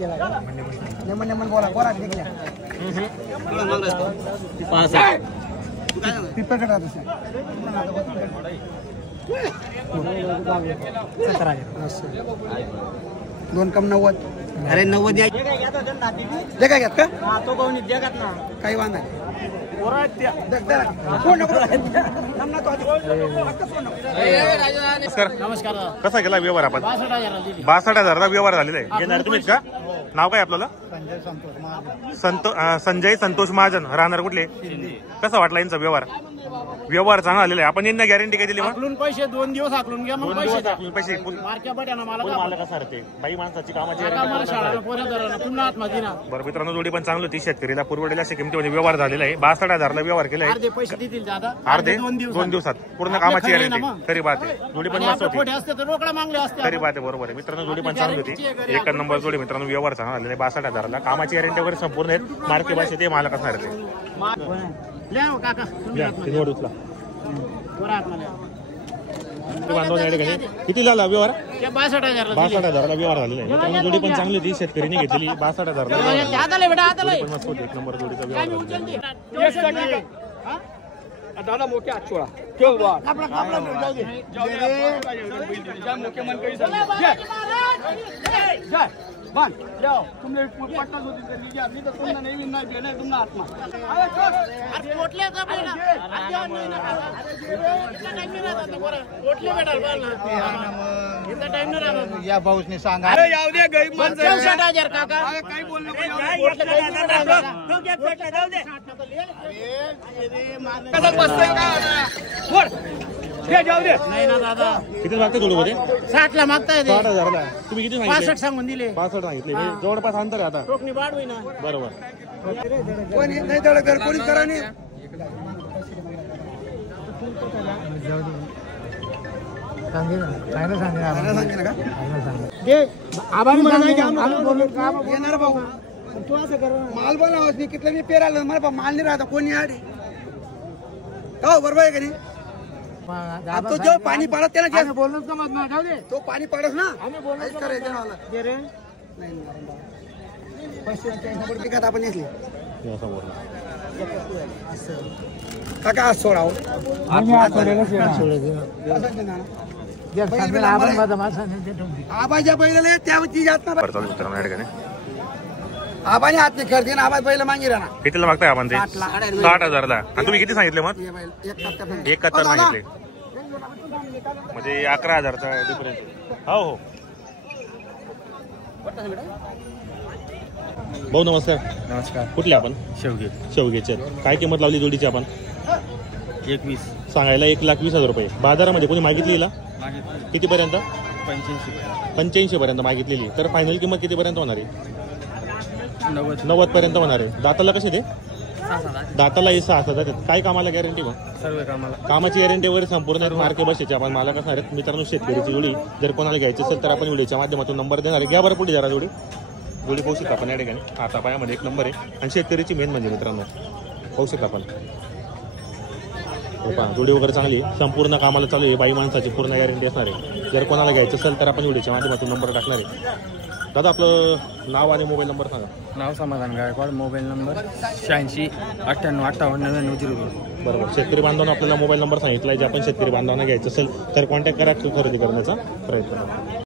Neyman Neyman बोला बोला निघल्या पिपर कटा तसे 2 कम 90. अरे 90 द्या. जे काय घेत का हा तो कोणी जगात ना काही वांदा नमस्कार. कसा गेला व्यवहार आपण? 62,000चा व्यवहार झालेला आहे. घेणार तुम्हीच का? नाव काय आपल्याला? संजय संतोष महाजन. राहणार कुठले? कसा वाटला यांचा व्यवहार? व्यवहार चांगला आलेला आहे. आपण यांना गॅरंटी काय दिली? मग पैसे 2 दिवस आकलून घ्या. मग पैसे मला कसं ते बाई माणसाची कामाची. बरं मित्रांनो, जोडी पण चांगली होती. शेतकरीला पुरवडेल अशा किमतीमध्ये व्यवहार झालेला आहे. 62,000ला व्यवहार केलाय. पैसे देतील दादा. अर्धे 2 दिवसात पूर्ण कामाची गॅरंटी. खरी बात आहे. जोडी पण मस्त होती. रोकडा मागले असते. खरी बात आहे. बरोबर आहे मित्रांनो, जोडी पण चांगली होती. 1 नंबर जोडी मित्रांनो. व्यवहार चांगला आलेला आहे. 62,000ला कामाची गॅरंटी वगैरे संपूर्ण आहेत. मार्के भाषेत ते मालक असणार आहे. किती झाला व्यवहार? 62,000ला व्यवहार झालेला आहे. मित्रांनो, जोडी पण चांगली होती. शेतकरीने घेतलेली. 62,000ला 1 नंबर जोडीचा व्यवहार. दादा मोके आचोळा तुमने पटना तुमने नहीं तुमने आत्मा या भाऊसने सांगा. अरे याव दे गरीब माणसं 64,000 काका काही बोलणं जाऊ दे. नाही ना दादा. किती मागते जोडीमध्ये? 60ला मागताय. 60,000ला तुम्ही किती सांगितले? 65 सांगून दिले. 65 सांगितले. जवळपास अंतर आहे आता. टोकणी वाढवी ना. बरोबर. कोणी नाही तेवढं घर कोणी करा नाही. येणार भाऊ तू असं कर. माल बोला कितलं मी पेरायला मला माल नाही राहता. कोणी आडे हो बरोबर आहे का नाही? तो जो पाणी पाडत त्याला बोलणं समज ना. जाऊ दे. तो पाणी पाडस ना. पिकात आपण येतली काका सोडाव. आबाच्या पहिलं त्यावरती जात ना. आबाने हात नाही खर्च आबा पहिलं मागे राहणार. कितीला मागताय आपण ते? 60,000ला. आणि तुम्ही किती सांगितले मग? 71 मागितले. म्हणजे 11,000चा डिफरन्स. हो हो भाऊ नमस्कार. नमस्कार. कुठले आपण? शेवगेचे. काय किंमत लावली जोडीची आपण? 21 सांगायला 1,20,000 रुपये. बाजारामध्ये कोणी मागितलेला? कितीपर्यंत? 85 पर्यंत मागितलेली. तर फायनल किंमत कितीपर्यंत होणार आहे? 90 पर्यंत होणार आहे. दाताला कसे ते? दाताला 6,000. काय कामाला गॅरंटी? मग सर्व कामाची गॅरंटी वगैरे संपूर्ण मार्के बसेचे आपण मला कसं आहेत मित्रांनो. शेतकरीची जोडी जर कोणाला घ्यायची असेल तर आपण व्हिडिओच्या माध्यमातून नंबर देणार आहे. घ्या बरं पुढे जरा जोडी पाहू शकता आपण या ठिकाणी. आता पायामध्ये 1 नंबर आहे. आणि शेतकरीची मेन म्हणजे मित्रांनो पाहू शकता आपण. जोडी वगैरे चांगली संपूर्ण कामाला चालू आहे. बाई माणसाची पूर्ण गॅरंटी असणार आहे. जर कोणाला घ्यायचं असेल तर आपण व्हिडिओच्या माध्यमातून नंबर टाकणार आहे. दादा आपलं नाव आणि मोबाईल नंबर सांगा. नाव समाधान गायकवाड. मोबाईल नंबर 86 98 58 99 बरोबर. शेतकरी बांधवांना आपल्याला मोबाईल नंबर सांगितला आहे. जे आपण शेतकरी बांधवांना घ्यायचं असेल तर कॉन्टॅक्ट करा. खरेदी करण्याचा प्रयत्न करा.